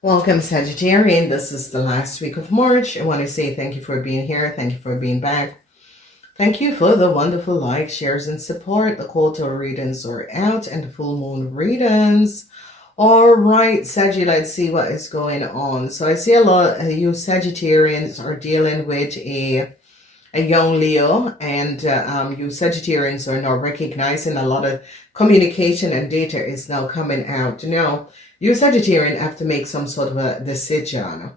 Welcome, Sagittarian. This is the last week of March. I want to say thank you for being here. Thank you for being back. Thank you for the wonderful likes, shares, and support. The quarter readings are out and the full moon readings. All right, Saggy, let's see what is going on. So I see a lot of you Sagittarians are dealing with a young Leo, and you Sagittarians are now recognizing a lot of communication and data is now coming out. Now, you Sagittarian have to make some sort of a decision.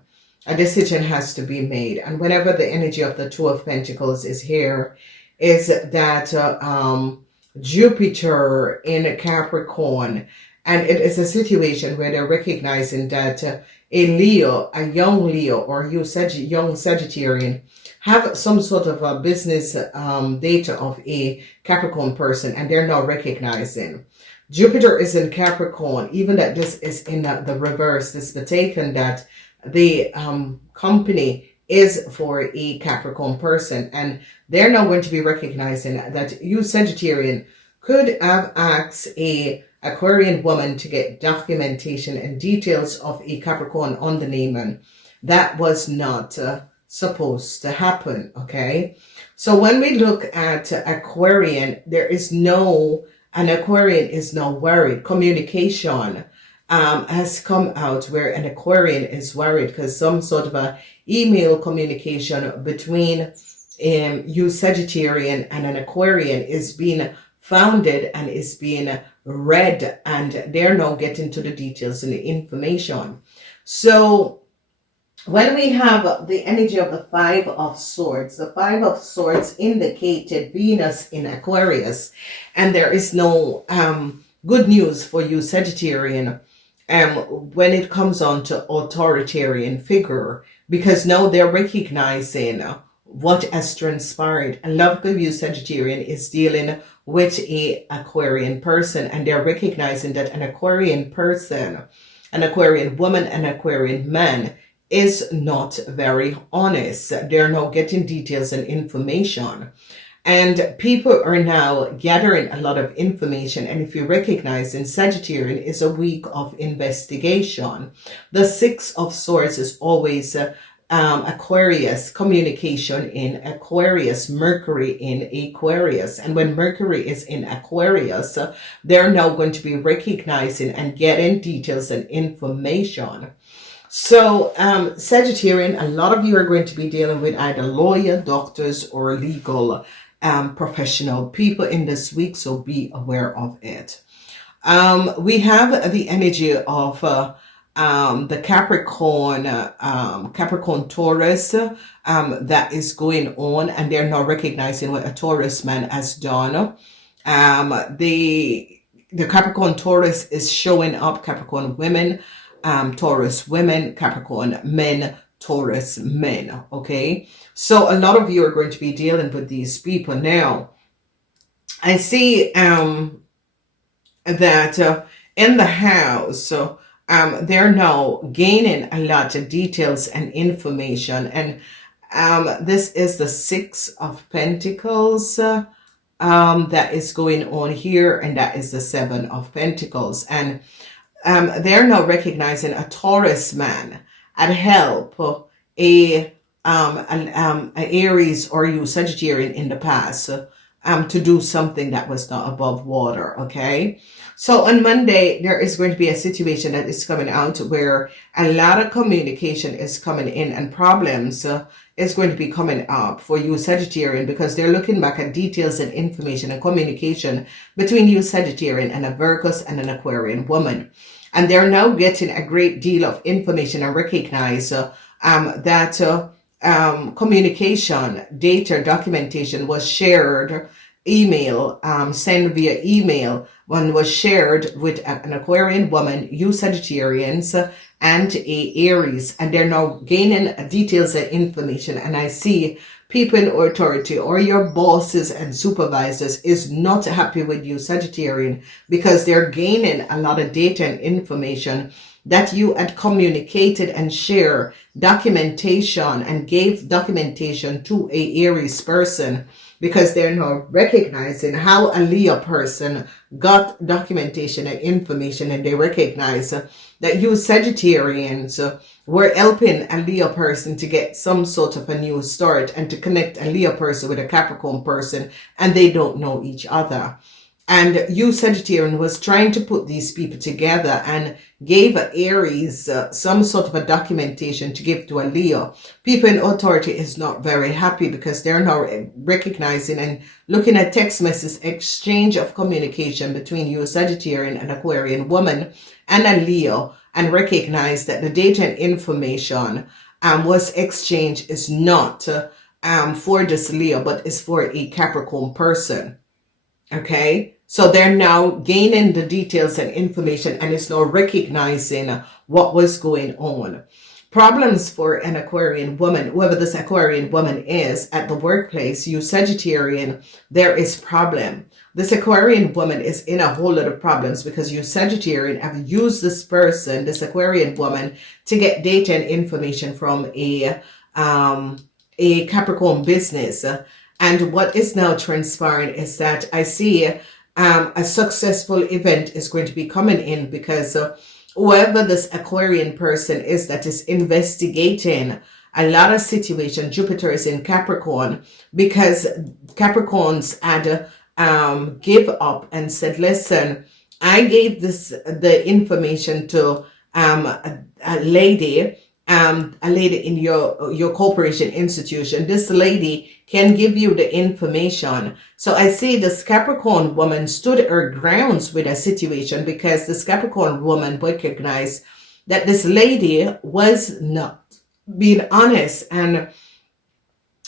A decision has to be made. And whenever the energy of the Two of Pentacles is here, is that Jupiter in Capricorn. And it is a situation where they're recognizing that a Leo, a young Leo, or you young Sagittarian, have some sort of a business data of a Capricorn person, and they're now recognizing. Jupiter is in Capricorn, even that this is in the reverse. This is taken that the company is for a Capricorn person, and they're now going to be recognizing that you Sagittarian could have asked a Aquarian woman to get documentation and details of a Capricorn on the name, and that was not supposed to happen. Okay, so when we look at Aquarian, there is no, an Aquarian is not worried. Communication has come out where an Aquarian is worried because some sort of a email communication between you Sagittarian and an Aquarian is being founded and is being read, and they're now getting to the details and the information. So when we have the energy of the Five of Swords, the Five of Swords indicated Venus in Aquarius, and there is no good news for you Sagittarian when it comes on to authoritarian figure, because now they're recognizing what has transpired. A lot of you Sagittarian is dealing with a Aquarian person, and they're recognizing that an Aquarian person, an Aquarian woman, an Aquarian man is not very honest. They're now getting details and information, and people are now gathering a lot of information. And if you recognize, in Sagittarian is a week of investigation. The Six of Swords is always Aquarius, communication in Aquarius, Mercury in Aquarius. And when Mercury is in Aquarius, they're now going to be recognizing and getting details and information. So Sagittarian, a lot of you are going to be dealing with either lawyer, doctors, or legal professional people in this week, so be aware of it. We have the energy of the Capricorn, Capricorn Taurus that is going on, and they're now recognizing what a Taurus man has done. The Capricorn Taurus is showing up, Capricorn women, Taurus women, Capricorn men, Taurus men. Okay, so a lot of you are going to be dealing with these people. Now I see that in the house, they're now gaining a lot of details and information, and this is the Six of Pentacles that is going on here, and that is the Seven of Pentacles. And they're now recognizing a Taurus man had help a Aries or you Sagittarian in the past to do something that was not above water. Okay, so on Monday there is going to be a situation that is coming out where a lot of communication is coming in, and problems is going to be coming up for you Sagittarian, because they're looking back at details and information and communication between you Sagittarian and a Virgus and an Aquarian woman. And they're now getting a great deal of information and recognize that communication, data, documentation was shared, email, sent via email, one was shared with an Aquarian woman, you Sagittarians, and a Aries, and they're now gaining details and information. And I see people in authority or your bosses and supervisors is not happy with you Sagittarian, because they're gaining a lot of data and information that you had communicated and share documentation and gave documentation to a Aries person because they're now recognizing how a Leo person got documentation and information, and they recognize that you Sagittarians were helping a Leo person to get some sort of a new start and to connect a Leo person with a Capricorn person, and they don't know each other. And you Sagittarian was trying to put these people together and gave Aries some sort of a documentation to give to a Leo. People in authority is not very happy because they're now recognizing and looking at text message exchange of communication between you Sagittarian and Aquarian woman and a Leo, and recognize that the data and information was exchanged is not for this Leo, but is for a Capricorn person. Okay, so they're now gaining the details and information, and it's now recognizing what was going on. Problems for an Aquarian woman, whoever this Aquarian woman is at the workplace, you Sagittarian, there is problem. This Aquarian woman is in a whole lot of problems because you Sagittarian have used this person, this Aquarian woman, to get data and information from a Capricorn business. And what is now transpiring is that I see a successful event is going to be coming in because whoever this Aquarian person is that is investigating a lot of situation, Jupiter is in Capricorn, because Capricorns had give up and said, listen, I gave the information to a lady in your corporation institution. This lady can give you the information. So I see this Capricorn woman stood her grounds with a situation because this Capricorn woman recognized that this lady was not being honest, and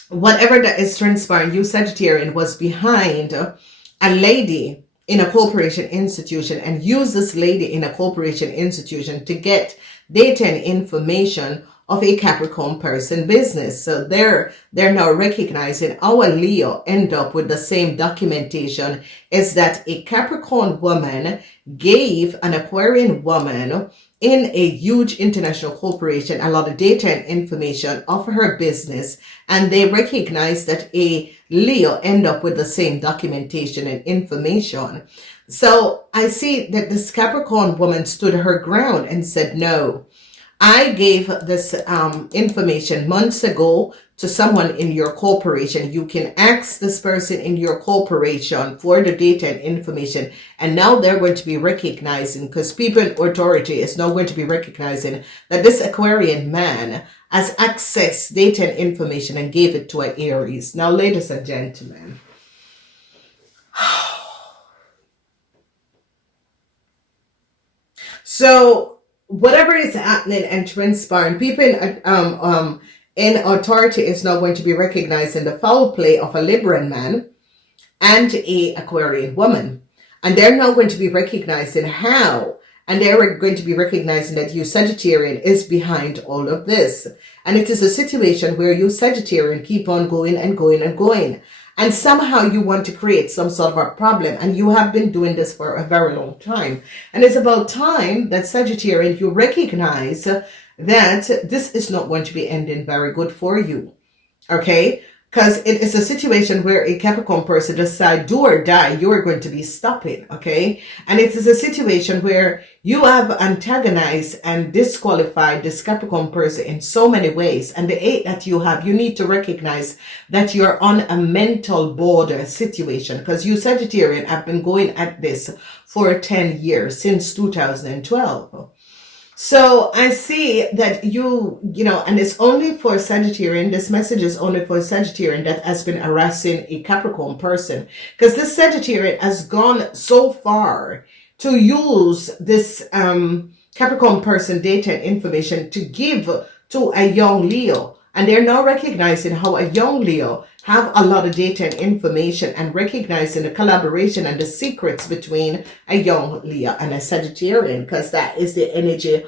whatever that is transpiring, you Sagittarian was behind a lady in a corporation institution and used this lady in a corporation institution to get data and information of a Capricorn person business. So they're now recognizing our Leo end up with the same documentation, is that a Capricorn woman gave an Aquarian woman in a huge international corporation a lot of data and information of her business, and they recognize that a Leo end up with the same documentation and information. So I see that this Capricorn woman stood her ground and said, no, I gave this information months ago to someone in your corporation. You can ask this person in your corporation for the data and information. And now they're going to be recognizing, because people in authority is now going to be recognizing that this Aquarian man has accessed data and information and gave it to an Aries. Now, ladies and gentlemen, so whatever is happening and transpiring, people in authority is now going to be recognizing the foul play of a Libran man and a Aquarian woman. And they're now going to be recognizing how, and they're going to be recognizing that you Sagittarian is behind all of this. And it is a situation where you Sagittarian keep on going and going and going. And somehow you want to create some sort of a problem. And you have been doing this for a very long time. And it's about time that Sagittarian, you recognize that this is not going to be ending very good for you. Okay? Because it is a situation where a Capricorn person decides, do or die, you are going to be stopping. Okay? And it is a situation where you have antagonized and disqualified this Capricorn person in so many ways. And the 8 that you have, you need to recognize that you're on a mental border situation, because you Sagittarian have been going at this for 10 years, since 2012. So I see that you know, and it's only for Sagittarian, this message is only for Sagittarian that has been harassing a Capricorn person, because this Sagittarian has gone so far to use this Capricorn person data and information to give to a young Leo. And they're now recognizing how a young Leo have a lot of data and information, and recognizing the collaboration and the secrets between a young Leo and a Sagittarian, because that is the energy.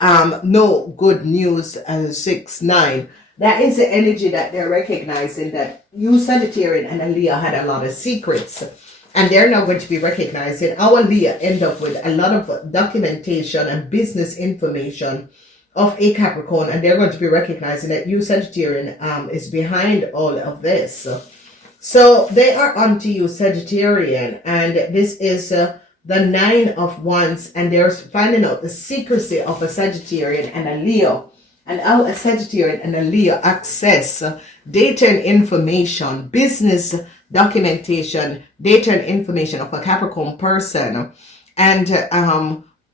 No good news, 6-9. That is the energy that they're recognizing, that you Sagittarian and a Leo had a lot of secrets. And they're now going to be recognizing our Leo end up with a lot of documentation and business information of a Capricorn, and they're going to be recognizing that you Sagittarian is behind all of this. So they are onto you, Sagittarian, and this is the Nine of Wands, and they're finding out the secrecy of a Sagittarian and a Leo, and how a Sagittarian and a Leo access data and information, business documentation, data and information of a Capricorn person, and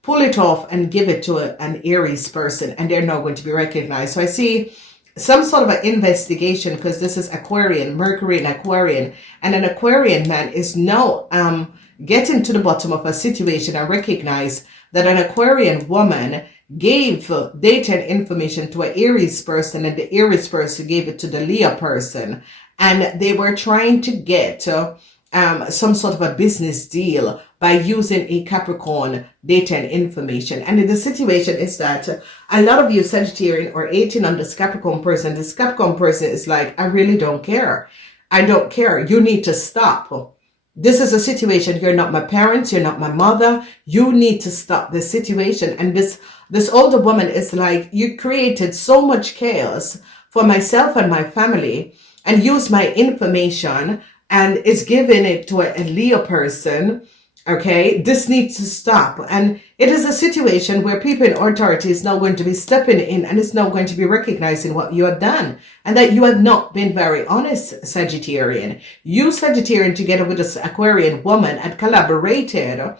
pull it off and give it to an Aries person, and they're not going to be recognized. So I see some sort of an investigation, because this is Aquarian, Mercury in Aquarian, and an Aquarian man is now getting to the bottom of a situation and recognize that an Aquarian woman gave data and information to an Aries person, and the Aries person gave it to the Leo person, and they were trying to get some sort of a business deal by using a Capricorn data and information. And the situation is that a lot of you Sagittarian are 18 on this Capricorn person. This Capricorn person is like, I really don't care. I don't care. You need to stop. This is a situation. You're not my parents. You're not my mother. You need to stop this situation. And this older woman is like, you created so much chaos for myself and my family, and use my information and is giving it to a Leo person. Okay, this needs to stop. And it is a situation where people in authority is now going to be stepping in, and it's now going to be recognizing what you have done, and that you have not been very honest, Sagittarian. You, Sagittarian, together with this Aquarian woman, had collaborated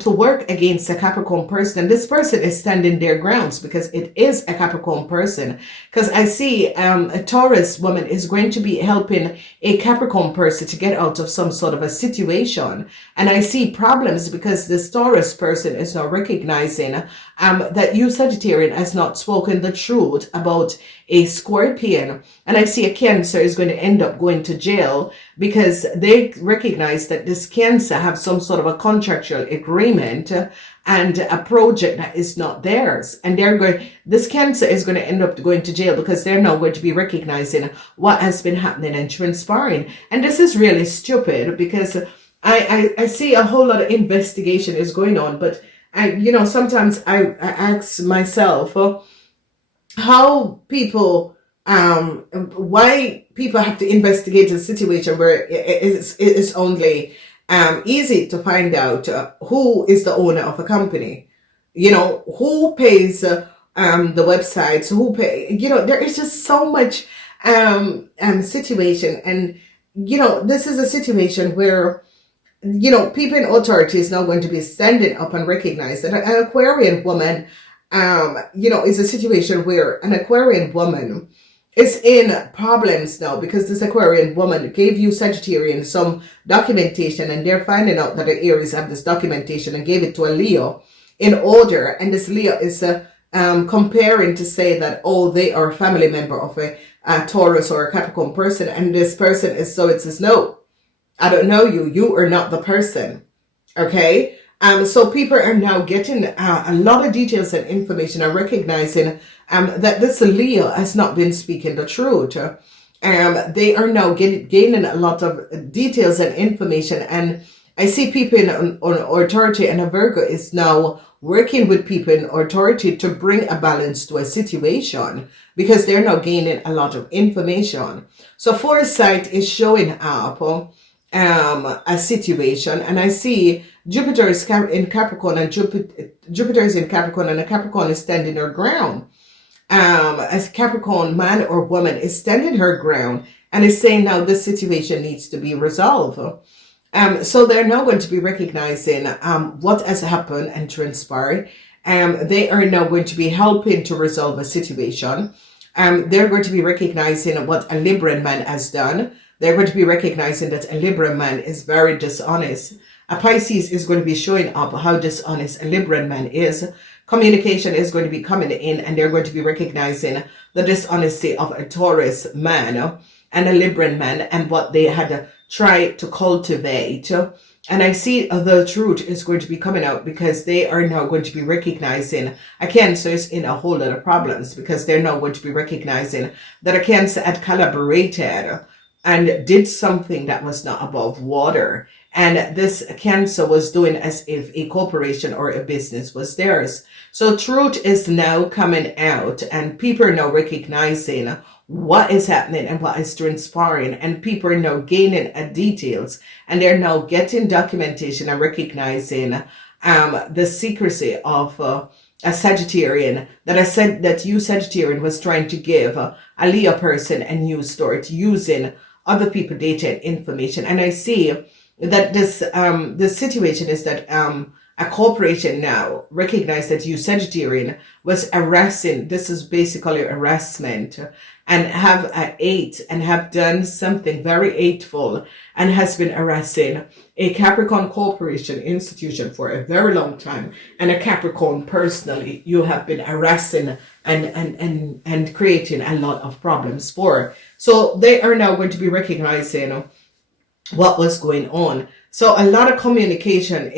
to work against a Capricorn person. And this person is standing their grounds, because it is a Capricorn person. Because I see a Taurus woman is going to be helping a Capricorn person to get out of some sort of a situation. And I see problems because this Taurus person is not recognizing that you, Sagittarian, has not spoken the truth about a Scorpion. And I see a Cancer is going to end up going to jail, because they recognize that this Cancer have some sort of a contractual agreement and a project that is not theirs. And this Cancer is going to end up going to jail, because they're now going to be recognizing what has been happening and transpiring. And this is really stupid, because I see a whole lot of investigation is going on, but sometimes I ask myself how people, why people have to investigate a situation where it is only easy to find out who is the owner of a company, who pays the websites, who pay, there is just so much situation. And this is a situation where people in authority is now going to be standing up and recognize that an Aquarian woman, is a situation where an Aquarian woman is in problems now, because this Aquarian woman gave you, Sagittarian, some documentation, and they're finding out that the Aries have this documentation and gave it to a Leo in order. And this Leo is comparing to say that, oh, they are a family member of a Taurus or a Capricorn person. And this person is, so it says, no, I don't know you. You are not the person. Okay. So people are now getting a lot of details and information and recognizing that this Leo has not been speaking the truth. They are now gaining a lot of details and information. And I see people on authority, and a Virgo is now working with people in authority to bring a balance to a situation, because they're now gaining a lot of information. So foresight is showing up a situation, and I see Jupiter is in Capricorn, and Jupiter is in Capricorn, and a Capricorn is standing her ground. As Capricorn man or woman is standing her ground and is saying now this situation needs to be resolved. So they're now going to be recognizing what has happened and transpired. They are now going to be helping to resolve a situation. They're going to be recognizing what a Libran man has done. They're going to be recognizing that a Libran man is very dishonest. A Pisces is going to be showing up how dishonest a Libran man is. Communication is going to be coming in, and they're going to be recognizing the dishonesty of a Taurus man and a Libran man and what they had tried to cultivate. And I see the truth is going to be coming out, because they are now going to be recognizing a Cancer is in a whole lot of problems, because they're now going to be recognizing that a Cancer had collaborated and did something that was not above water. And this Cancer was doing as if a corporation or a business was theirs. So truth is now coming out, and people are now recognizing what is happening and what is transpiring, and people are now gaining details, and they're now getting documentation and recognizing the secrecy of a Sagittarian, that I said that you Sagittarian was trying to give a Leo person a news story using other people data and information. And I see that this situation is that a corporation now recognized that you Sagittarian was harassing. This is basically harassment, and have and have done something very hateful, and has been harassing a Capricorn corporation institution for a very long time, and a Capricorn personally you have been harassing and creating a lot of problems for. So they are now going to be recognizing what was going on. So a lot of communication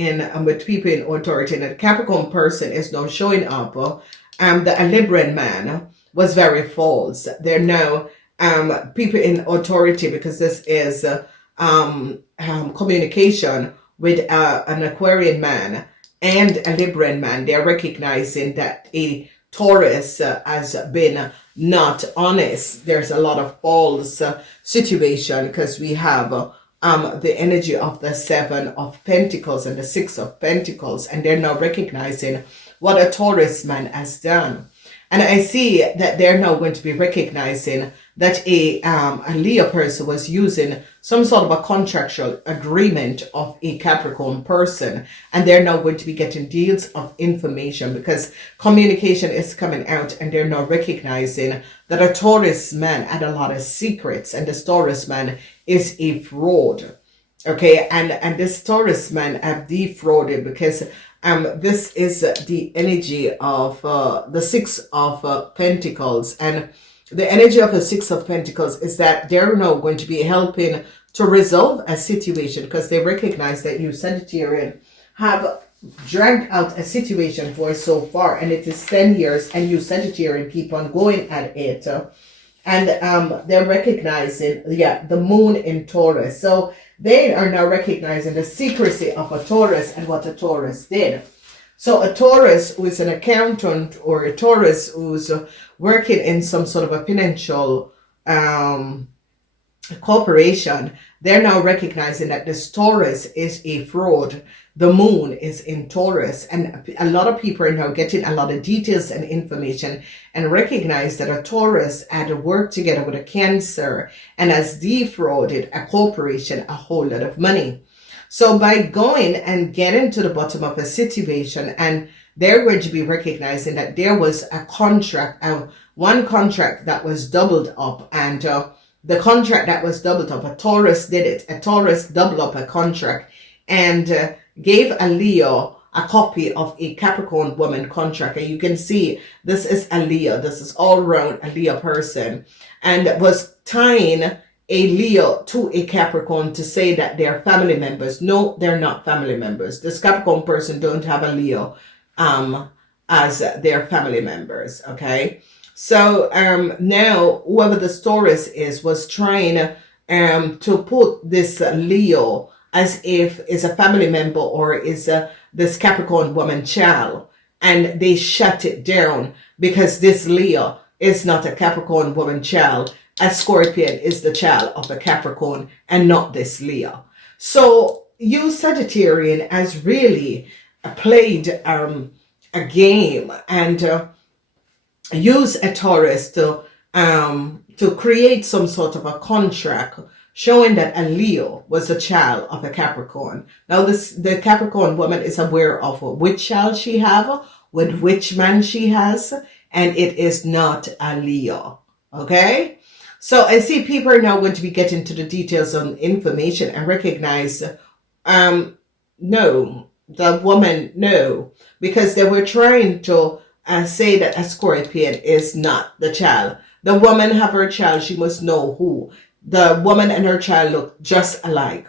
with people in authority, and a Capricorn person is now showing up. The Libran man was very false. They're now people in authority, because this is communication with an Aquarian man and a Libran man. They're recognizing that a Taurus has been not honest. There's a lot of false situation, because we have the energy of the Seven of Pentacles and the Six of Pentacles, and they're now recognizing what a Taurus man has done. And I see that they're now going to be recognizing that a Leo person was using some sort of a contractual agreement of a Capricorn person, and they're now going to be getting deals of information, because communication is coming out, and they're now recognizing that a Taurus man had a lot of secrets, and this Taurus man is a fraud. Okay, and this Taurus man have defrauded, because this is the energy of the Six of Pentacles, and the energy of the Six of Pentacles is that they're now going to be helping to resolve a situation, because they recognize that you Sagittarian have dragged out a situation for so far, and it is 10 years, and you Sagittarian keep on going at it. And they're recognizing, the moon in Taurus. So they are now recognizing the secrecy of a Taurus and what a Taurus did. So a Taurus who is an accountant, or a Taurus who's working in some sort of a financial corporation, they're now recognizing that this Taurus is a fraud. The moon is in Taurus, and a lot of people are now getting a lot of details and information, and recognize that a Taurus had worked together with a Cancer and has defrauded a corporation a whole lot of money. So by going and getting to the bottom of a situation, and they're going to be recognizing that there was a contract, one contract that was doubled up, and the contract that was doubled up, a Taurus did it. A Taurus doubled up a contract and gave a Leo a copy of a Capricorn woman contract. And you can see this is a Leo. This is all around a Leo person, and was tying a Leo to a Capricorn to say that they're family members. No, they're not family members. This Capricorn person don't have a Leo as their family members. Okay. So now whoever the Taurus is was trying to put this Leo as if is a family member, or is this Capricorn woman child, and they shut it down, because this Leo is not a Capricorn woman child. A Scorpion is the child of a Capricorn, and not this Leo. So you Sagittarian has really played a game, and use a Taurus to create some sort of a contract showing that a Leo was a child of a Capricorn. Now the Capricorn woman is aware of which child she have, with which man she has, and it is not a Leo. Okay? So I see people are now going to be getting to the details on information and recognize, no, the woman, no, because they were trying to say that a Scorpion is not the child. The woman have her child, she must know who. The woman and her child look just alike.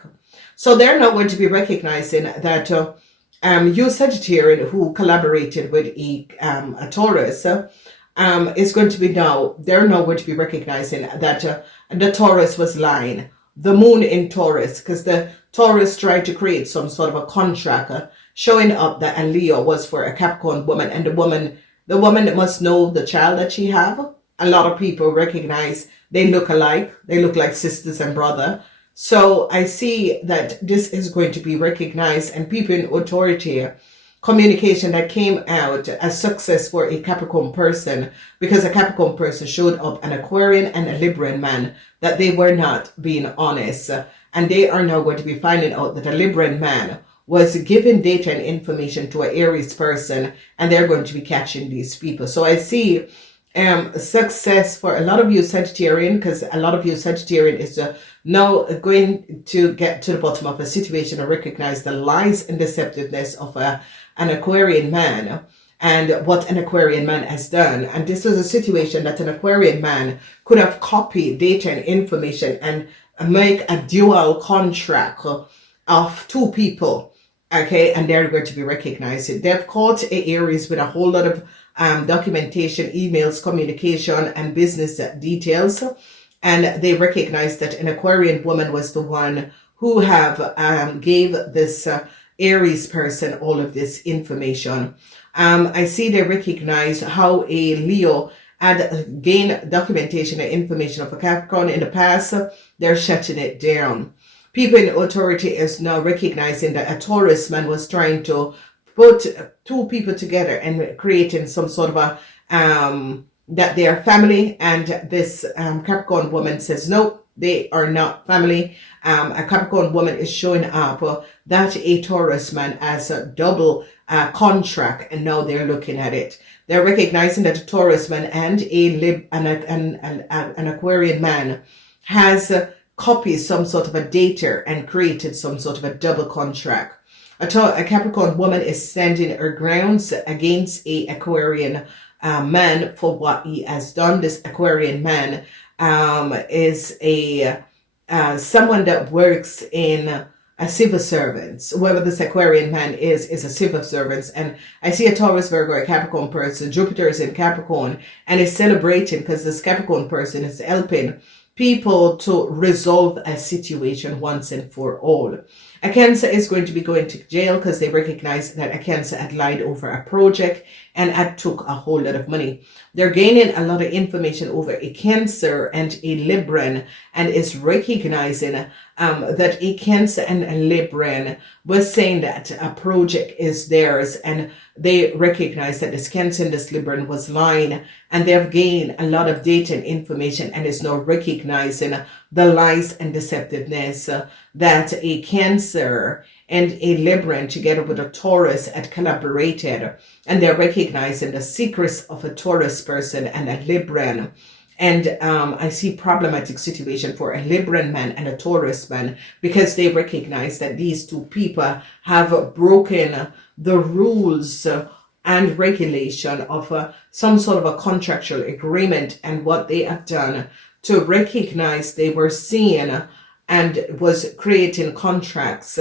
So they're now going to be recognizing that you Sagittarian who collaborated with a Taurus is going to be they're now going to be recognizing that the Taurus was lying. The moon in Taurus, because the Taurus tried to create some sort of a contract showing up that a Leo was for a Capricorn woman, and the woman must know the child that she have, a lot of people recognize they look alike. They look like sisters and brother. So I see that this is going to be recognized, and people in authority, communication that came out as success for a Capricorn person, because a Capricorn person showed up an Aquarian and a Libran man, that they were not being honest. And they are now going to be finding out that a Libran man was giving data and information to an Aries person, and they're going to be catching these people. So I see success for a lot of you Sagittarian, because a lot of you Sagittarian is now going to get to the bottom of a situation and recognize the lies and deceptiveness of an Aquarian man and what an Aquarian man has done. And this was a situation that an Aquarian man could have copied data and information and make a dual contract of two people, okay, and they're going to be recognized. They've caught a Aries with a whole lot of documentation, emails, communication, and business details, and they recognize that an Aquarian woman was the one who have gave this Aries person all of this information. I see they recognize how a Leo had gained documentation and information of a Capricorn in the past. They're shutting it down. People in authority is now recognizing that a Taurus man was trying to put two people together and creating some sort of a that they are family, and this Capricorn woman says no, they are not family. A Capricorn woman is showing up that a Taurus man as a double contract, and now they're looking at it. They're recognizing that a Taurus man and an Aquarian man has copied some sort of a data and created some sort of a double contract. A Capricorn woman is standing her grounds against a Aquarian man for what he has done. This Aquarian man is a someone that works in a civil servant. Whoever this Aquarian man is a civil servant. And I see a Taurus, Virgo, a Capricorn person. Jupiter is in Capricorn and is celebrating because this Capricorn person is helping people to resolve a situation once and for all. A Cancer is going to be going to jail because they recognize that a Cancer had lied over a project and had took a whole lot of money. They're gaining a lot of information over a Cancer and a Libran, and is recognizing that a Cancer and a Libran was saying that a project is theirs, and they recognize that this Cancer and this Libran was lying, and they've gained a lot of data and information, and is now recognizing the lies and deceptiveness that a Cancer and a Libran together with a Taurus had collaborated, and they're recognizing the secrets of a Taurus person and a Libran. And I see problematic situation for a Libran man and a Taurus man, because they recognize that these two people have broken the rules and regulation of some sort of a contractual agreement, and what they have done to recognize they were seeing and was creating contracts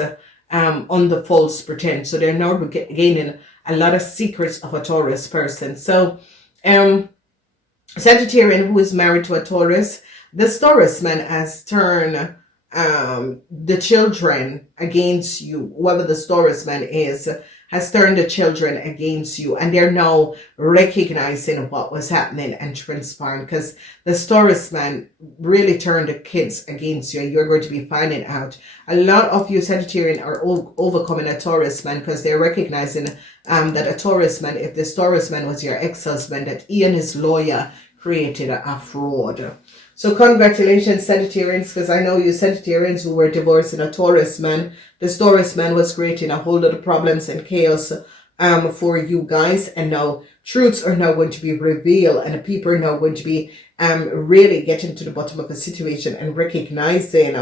under false pretense. So they're now gaining a lot of secrets of a Taurus person. So Sagittarian who is married to a Taurus, this Taurus man has turned the children against you. Whoever the Taurus man is has turned the children against you, and they're now recognizing what was happening and transpiring, because the Taurus man really turned the kids against you, and you're going to be finding out. A lot of you Sagittarian are overcoming a Taurus man, because they're recognizing that a Taurus man, if this Taurus man was your ex-husband, that he and his lawyer created a fraud. So congratulations Sagittarians, because I know you Sagittarians who were divorcing a Taurus man. This Taurus man was creating a whole lot of problems and chaos for you guys, and now truths are now going to be revealed, and the people are now going to be really getting to the bottom of the situation and recognizing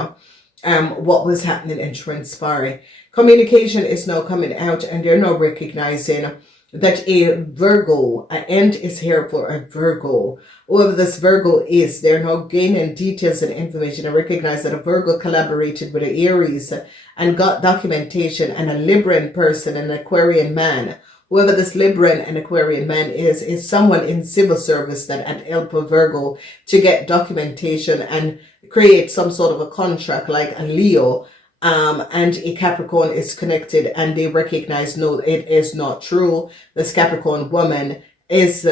what was happening and transpiring. Communication is now coming out, and they're now recognizing that a Virgo, an end is here for a Virgo. Whoever this Virgo is, they're now gaining details and information, and recognize that a Virgo collaborated with an Aries and got documentation, and a Libran person, an Aquarian man. Whoever this Libran and Aquarian man is someone in civil service that had helped a Virgo to get documentation and create some sort of a contract, like a Leo and a Capricorn is connected, and they recognize, no, it is not true. This Capricorn woman is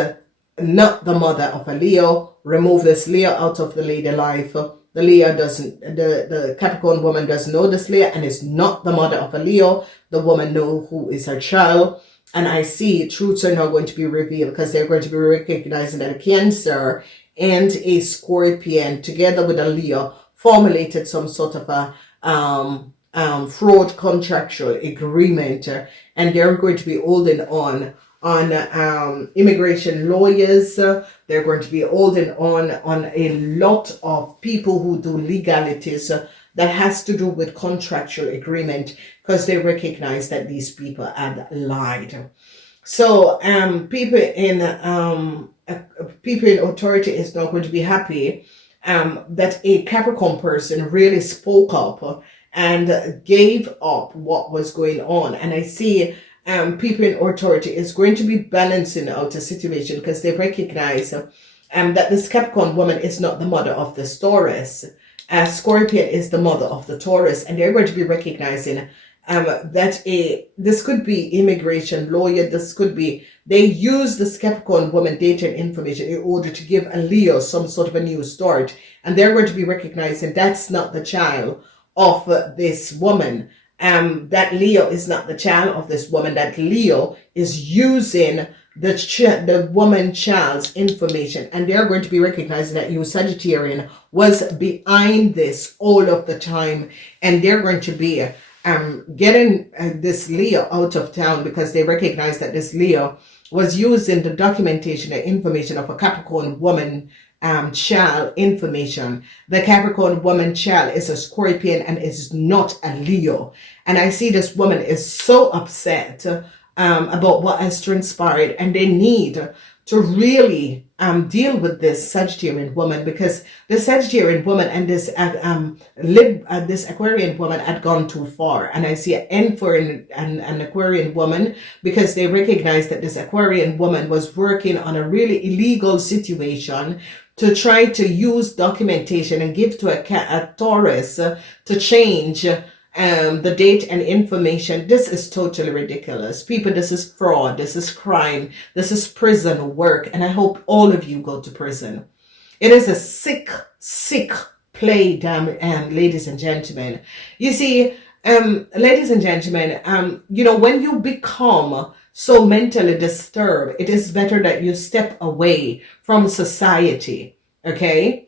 not the mother of a Leo. remove this Leo out of the lady life. The Leo doesn't, the Capricorn woman doesn't know this Leo and is not the mother of a Leo. The woman know who is her child. And I see truths are now going to be revealed because they're going to be recognizing that a Cancer and a Scorpion together with a Leo formulated some sort of a fraud contractual agreement, and they're going to be holding on immigration lawyers. They're going to be holding on a lot of people who do legalities that has to do with contractual agreement, because they recognize that these people had lied. So people in authority is not going to be happy that a Capricorn person really spoke up and gave up what was going on. And I see people in authority is going to be balancing out a situation because they recognize that this Capricorn woman is not the mother of this Taurus. Scorpion is the mother of the Taurus, and they're going to be recognizing that this could be immigration lawyer. This could be, they use this Capricorn woman data and information in order to give a Leo some sort of a new start, and they're going to be recognizing that's not the child of this woman. That Leo is not the child of this woman. That Leo is using the woman child's information, and they're going to be recognizing that you Sagittarian was behind this all of the time, and they're going to be getting this Leo out of town because they recognize that this Leo was using the documentation and information of a Capricorn woman child information. The Capricorn woman child is a Scorpion and is not a Leo, and I see this woman is so upset about what has transpired, and they need to really deal with this Sagittarian woman, because the Sagittarian woman and this this Aquarian woman had gone too far. And I see an end for an Aquarian woman, because they recognize that this Aquarian woman was working on a really illegal situation to try to use documentation and give to a Taurus to change the date and information. This is totally ridiculous. People, this is fraud. This is crime. This is prison work. And I hope all of you go to prison. It is a sick, sick play, ladies and gentlemen. You see, ladies and gentlemen, you know, when you become so mentally disturbed, it is better that you step away from society, okay?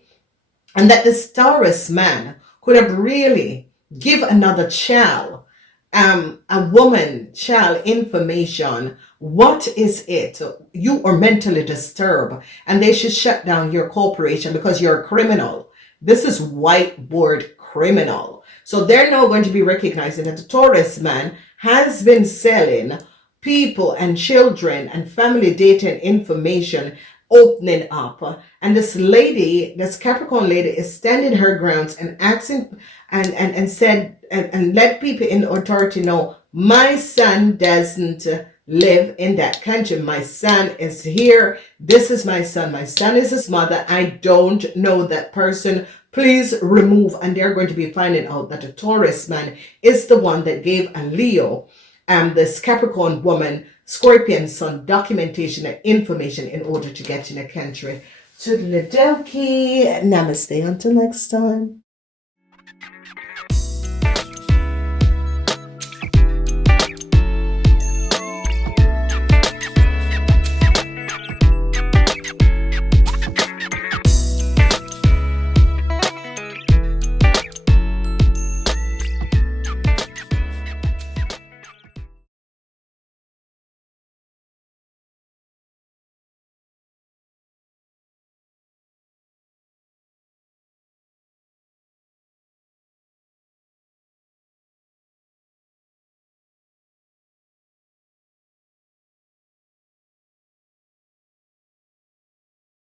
And that this Taurus man could have really give another child, a woman child information. What is it? You are mentally disturbed, and they should shut down your corporation because you're a criminal. This is whiteboard criminal. So they're now going to be recognizing that the Taurus man has been selling people and children and family data and information, opening up. And this lady, this Capricorn lady, is standing her grounds and asking and said and let people in authority know, my son doesn't live in that country. My son is here. This is my son. My son is his mother. I don't know that person. Please remove. And they're going to be finding out that the Taurus man is the one that gave a Leo, this Capricorn woman, Scorpion son, documentation and information in order to get in a country. Toodle-dokie. Namaste until next time.